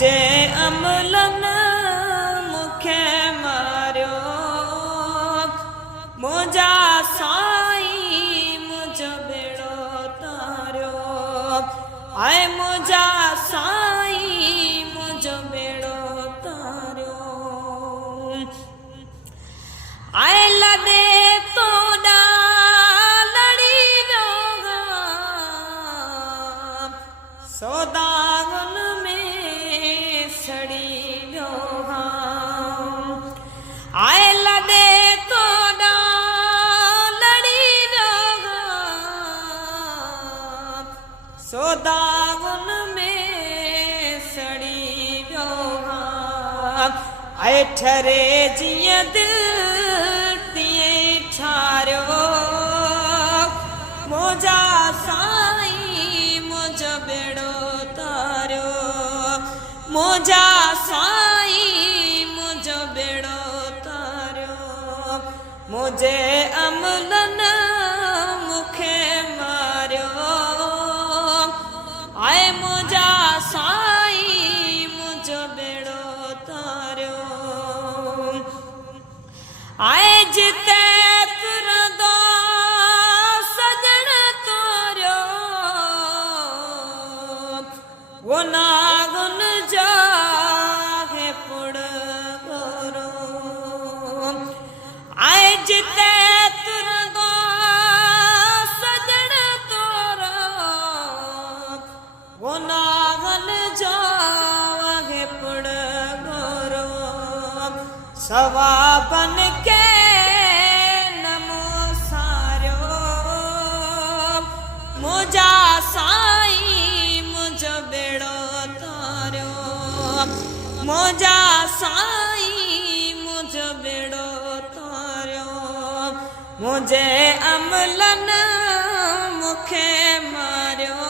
मुझे अमलन मुखे मारियो मुझा साईं मुझो बेड़ो तारियो आए मुझा साईं मुझो बेड़ो तारियो आए लदे तो सौदागन में सड़ी गयो आए लदे तो लड़ी गयो सौदागन में सड़ी गयो आए ठरे जिया दिल तिए ठारियो मोजा मुझा साईं मुझो बेड़ो तारियो मुझे अमलन मुखे मारियो आए मुझा साईं मुझो बेड़ो तारियो आए जिते तुरंदो सजण तोरियो वो नागुन जिते तुरंदो सजण तोरो वो नागन जो वगे पुड़ गोरो सवा बन के नमो सारियो मुझा साईं मुझो बेड़ो तारियो मुझा साईं मुझो बेड़ो मुझे अमलन मुखे मारियो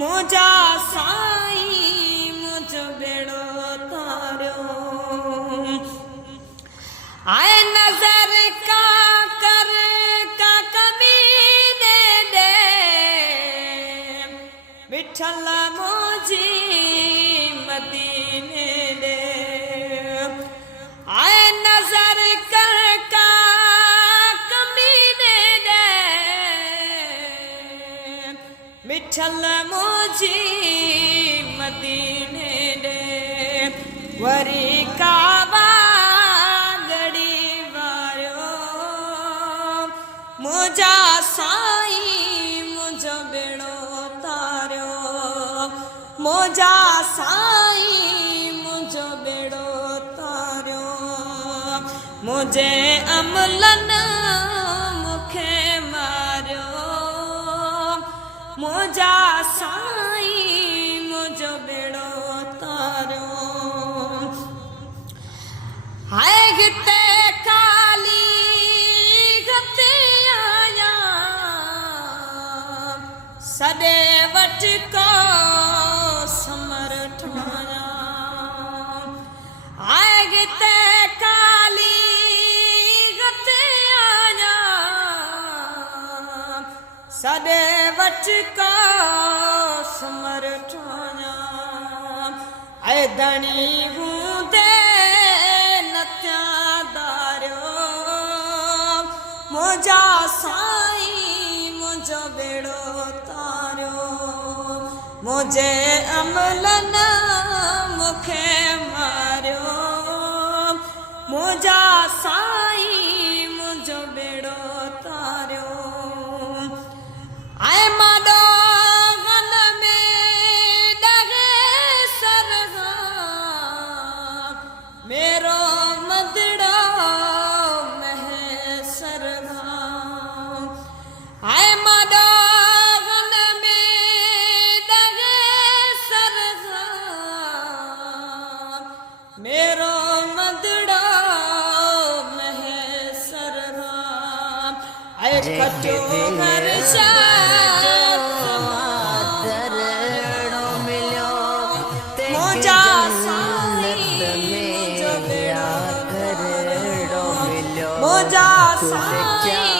मुझा साईं मुझो बेड़ो तारियो आए नजर का कर का कमी दे विठल मोजी मदीने दे आए नजर कर विठल मोजी मदीने दे वरी कावा गड़ी वारियो मुझा साईं मुझो बेड़ो तारियो मुझा साईं मुझो बेड़ो तारियो मुझे अमलन मुखे मारियो मुझा साईं मुझो बेड़ो तारियो हाय गिते काली गते आया सदे वट को समर ठाया हाय गिते काली गते आया सदे वट का समर ठाया ऐ धनी हूंदे नत्या दारियो मुझा साईं मुझो बेड़ो तारियो मुझे अमलन मुखे मारियो मुझा साईं मुझो बेड़ो तारियो आए माडो गन में डगे सरगा मेरो मदड़ो मह सरगा आए माडो गन में डगे सरगा मेरो मदड़ो मह सरगा आए कटो घर मुझा साईं